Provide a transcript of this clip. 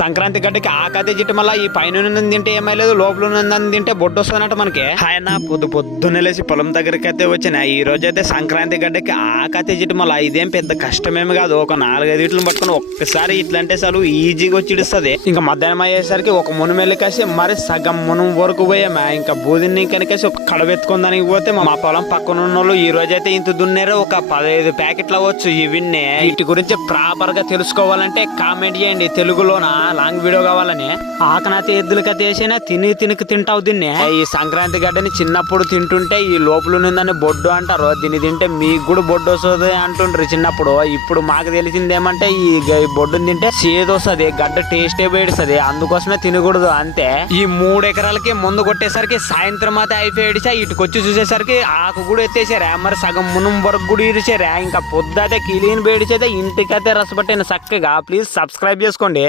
సంక్రాంతి గడ్డకి ఆ కథ చెట్టు మళ్ళీ ఈ పైన తింటే ఏమైలేదు లోపల తింటే బొడ్డు వస్తుందంట మనకి. ఆయన పొద్దు పొద్దున్నే లేచి పొలం దగ్గరికి అయితే వచ్చిన. ఈ రోజు అయితే సంక్రాంతి గడ్డకి ఆ కథ చెట్టు మళ్ళీ ఇదేం పెద్ద కష్టమేమి కాదు. ఒక నాలుగైదు ఇట్లు పట్టుకొని ఒక్కసారి ఇట్లా అంటే చాలు ఈజీగా వచ్చి ఇడుస్తుంది. ఇంకా మధ్యాహ్నం అయ్యేసరికి ఒక మునుమెల్లి కాసి మరి సగం మును వరకు పోయామా. ఇంకా బూదిని కనికేసి ఒక కడవెత్తుకుందానికి పోతే మా పొలం పక్కన ఉన్న వాళ్ళు ఈ రోజు అయితే ఇంత దున్నేరు. ఒక పదహైదు ప్యాకెట్లు అవ్వచ్చు ఇవిన్నే. వీటి గురించి ప్రాపర్గా తెలుసుకోవాలంటే కామెంట్ చేయండి తెలుగులోన? లాంగ్ వీడియో కావాలని ఆకనాతి ఎద్దులకి వేసినా? తిని తినికి తింటావు దీన్ని ఈ సంక్రాంతి గడ్డని చిన్నప్పుడు తింటుంటే ఈ లోపల ఉన్నదని బొడ్డు అంటారు. దీన్ని తింటే మీకు కూడా బొడ్డు వస్తుంది అంటుంటారు చిన్నప్పుడు. ఇప్పుడు మాకు తెలిసింది ఏమంటే ఈ బొడ్డుని తింటే చేదు వస్తుంది గడ్డ టేస్టే వేడిస్తుంది. అందుకోసమే తినకూడదు అంతే. ఈ మూడు ఎకరాలకి ముందు కొట్టేసరికి సాయంత్రం అయితే అయిపోయిడిసా ఇటుకొచ్చి చూసేసరికి ఆకు కూడా ఎత్తేసారా? మరి సగం మునం వరకు కూడా ఇరిచారా? ఇంకా పొద్దు అయితే కిలీని పేడిచైతే ఇంటికైతే రసపట్టిన చక్కగా. ప్లీజ్ సబ్స్క్రైబ్ చేసుకోండి.